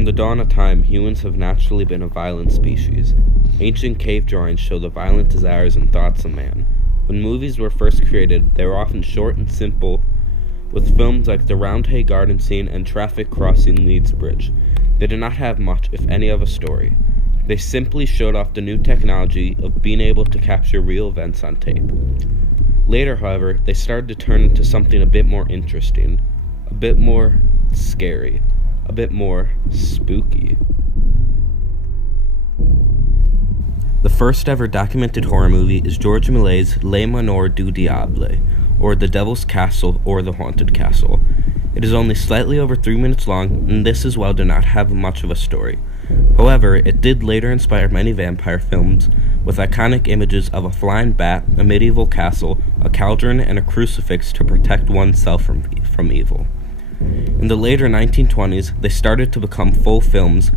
From the dawn of time, humans have naturally been a violent species. Ancient cave drawings show the violent desires and thoughts of man. When movies were first created, they were often short and simple, with films like the Roundhay Garden Scene and Traffic Crossing Leeds Bridge. They did not have much, if any, of a story. They simply showed off the new technology of being able to capture real events on tape. Later, however, they started to turn into something a bit more interesting, a bit more scary, a bit more spooky. The first ever documented horror movie is George Méliès's Les Manoirs du Diable, or The Devil's Castle, or The Haunted Castle. It is only slightly over 3 minutes long, and this as well did not have much of a story. However, it did later inspire many vampire films, with iconic images of a flying bat, a medieval castle, a cauldron, and a crucifix to protect oneself from evil. In the later 1920s, they started to become full films,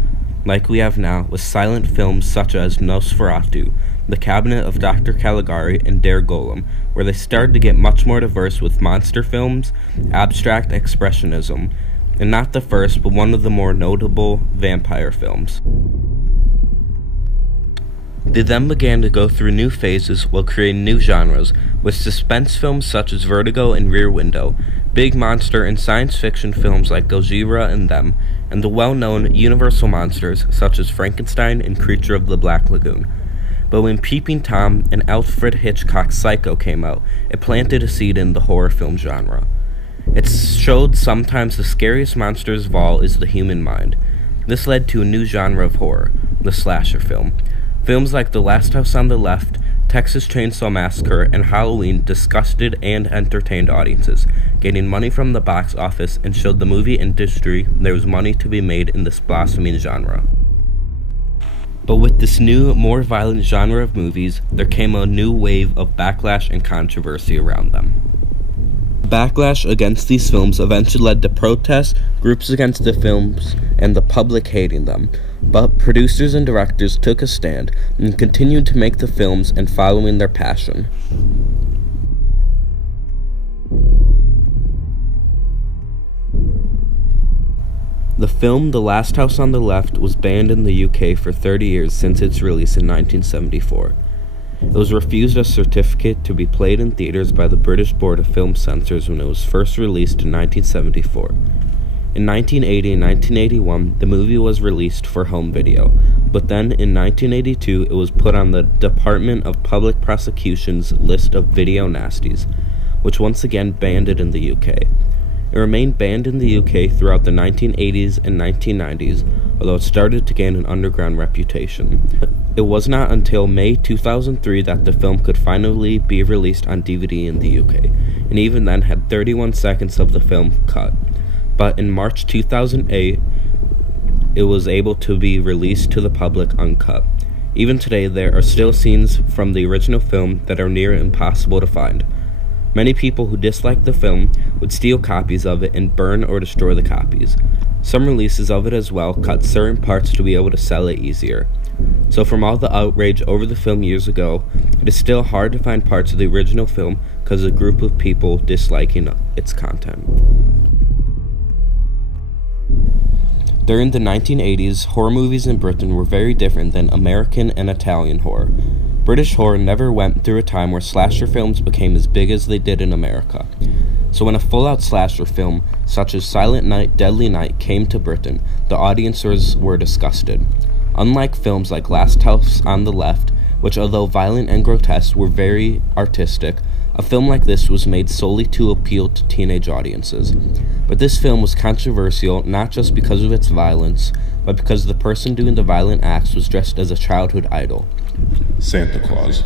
like we have now, with silent films such as Nosferatu, The Cabinet of Dr. Caligari, and Der Golem, where they started to get much more diverse with monster films, abstract expressionism, and not the first, but one of the more notable vampire films. They then began to go through new phases while creating new genres, with suspense films such as Vertigo and Rear Window, big monster and science fiction films like Gojira and Them, and the well-known Universal monsters such as Frankenstein and Creature of the Black Lagoon. But when Peeping Tom and Alfred Hitchcock's Psycho came out, it planted a seed in the horror film genre. It showed sometimes the scariest monsters of all is the human mind. This led to a new genre of horror, the slasher film. Films like The Last House on the Left, Texas Chainsaw Massacre, and Halloween disgusted and entertained audiences, gaining money from the box office, and showed the movie industry there was money to be made in this blossoming genre. But with this new, more violent genre of movies, there came a new wave of backlash and controversy around them. Backlash against these films eventually led to protests, groups against the films, and the public hating them. But producers and directors took a stand and continued to make the films and following their passion. The film The Last House on the Left was banned in the UK for 30 years since its release in 1974. It was refused a certificate to be played in theaters by the British Board of Film Censors when it was first released in 1974. In 1980 and 1981, the movie was released for home video, but then in 1982 it was put on the Department of Public Prosecution's list of video nasties, which once again banned it in the UK. It remained banned in the UK throughout the 1980s and 1990s, although it started to gain an underground reputation. It was not until May 2003 that the film could finally be released on DVD in the UK, and even then had 31 seconds of the film cut. But in March 2008, it was able to be released to the public uncut. Even today, there are still scenes from the original film that are near impossible to find. Many people who dislike the film would steal copies of it and burn or destroy the copies. Some releases of it as well cut certain parts to be able to sell it easier. So from all the outrage over the film years ago, it is still hard to find parts of the original film because of a group of people disliking its content. During the 1980s, horror movies in Britain were very different than American and Italian horror. British horror never went through a time where slasher films became as big as they did in America. So when a full-out slasher film, such as Silent Night, Deadly Night, came to Britain, the audiences were disgusted. Unlike films like Last House on the Left, which although violent and grotesque were very artistic, a film like this was made solely to appeal to teenage audiences. But this film was controversial not just because of its violence, but because the person doing the violent acts was dressed as a childhood idol. Santa Claus.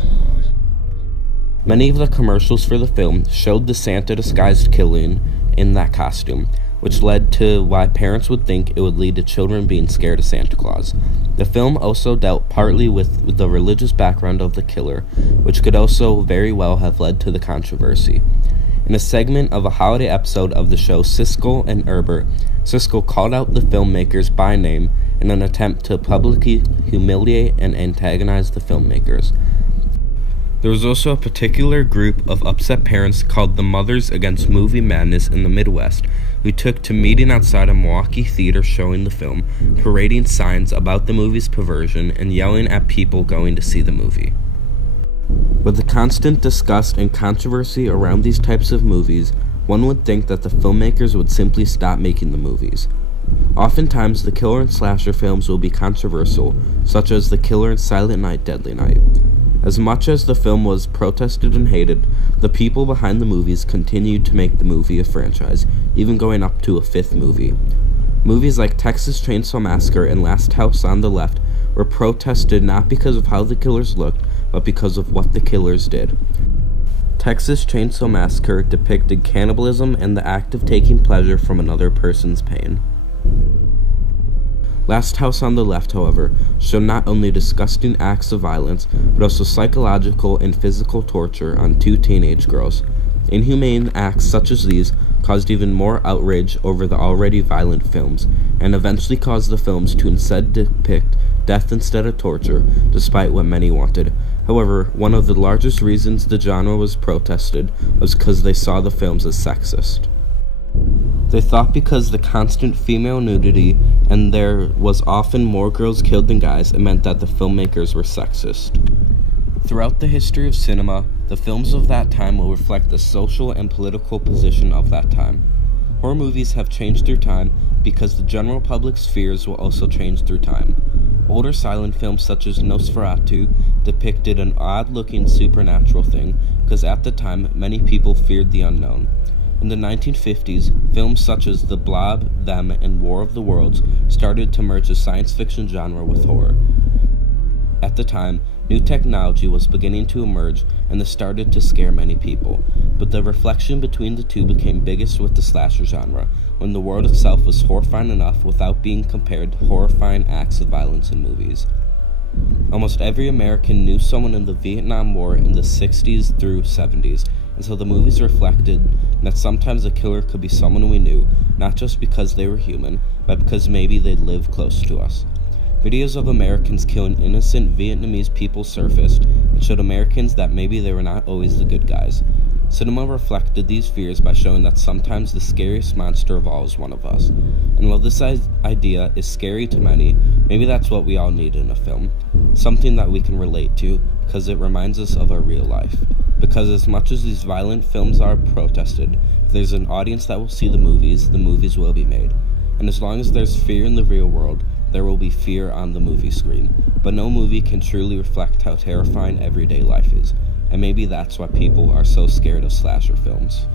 Many of the commercials for the film showed the Santa disguised killing in that costume, which led to why parents would think it would lead to children being scared of Santa Claus. The film also dealt partly with the religious background of the killer, which could also very well have led to the controversy. In a segment of a holiday episode of the show Siskel and Ebert, Siskel called out the filmmakers by name in an attempt to publicly humiliate and antagonize the filmmakers. There was also a particular group of upset parents called the Mothers Against Movie Madness in the Midwest, who took to meeting outside a Milwaukee theater showing the film, parading signs about the movie's perversion, and yelling at people going to see the movie. With the constant disgust and controversy around these types of movies, one would think that the filmmakers would simply stop making the movies. Oftentimes, the killer and slasher films will be controversial, such as The Killer in Silent Night, Deadly Night. As much as the film was protested and hated, the people behind the movies continued to make the movie a franchise, even going up to a fifth movie. Movies like Texas Chainsaw Massacre and Last House on the Left were protested not because of how the killers looked, but because of what the killers did. Texas Chainsaw Massacre depicted cannibalism and the act of taking pleasure from another person's pain. Last House on the Left, however, showed not only disgusting acts of violence, but also psychological and physical torture on two teenage girls. Inhumane acts such as these caused even more outrage over the already violent films, and eventually caused the films to instead depict death instead of torture, despite what many wanted. However, one of the largest reasons the genre was protested was because they saw the films as sexist. They thought because the constant female nudity and there was often more girls killed than guys, it meant that the filmmakers were sexist. Throughout the history of cinema, the films of that time will reflect the social and political position of that time. Horror movies have changed through time because the general public's fears will also change through time. Older silent films such as Nosferatu depicted an odd-looking supernatural thing because at the time many people feared the unknown. In the 1950s, films such as The Blob, Them, and War of the Worlds started to merge the science fiction genre with horror. At the time, new technology was beginning to emerge, and this started to scare many people, but the reflection between the two became biggest with the slasher genre, when the world itself was horrifying enough without being compared to horrifying acts of violence in movies. Almost every American knew someone in the Vietnam War in the 60s through 70s, and so the movies reflected that sometimes a killer could be someone we knew, not just because they were human, but because maybe they'd lived close to us. Videos of Americans killing innocent Vietnamese people surfaced and showed Americans that maybe they were not always the good guys. Cinema reflected these fears by showing that sometimes the scariest monster of all is one of us. And while this idea is scary to many, maybe that's what we all need in a film. Something that we can relate to, because it reminds us of our real life. Because as much as these violent films are protested, if there's an audience that will see the movies will be made. And as long as there's fear in the real world, there will be fear on the movie screen. But no movie can truly reflect how terrifying everyday life is. And maybe that's why people are so scared of slasher films.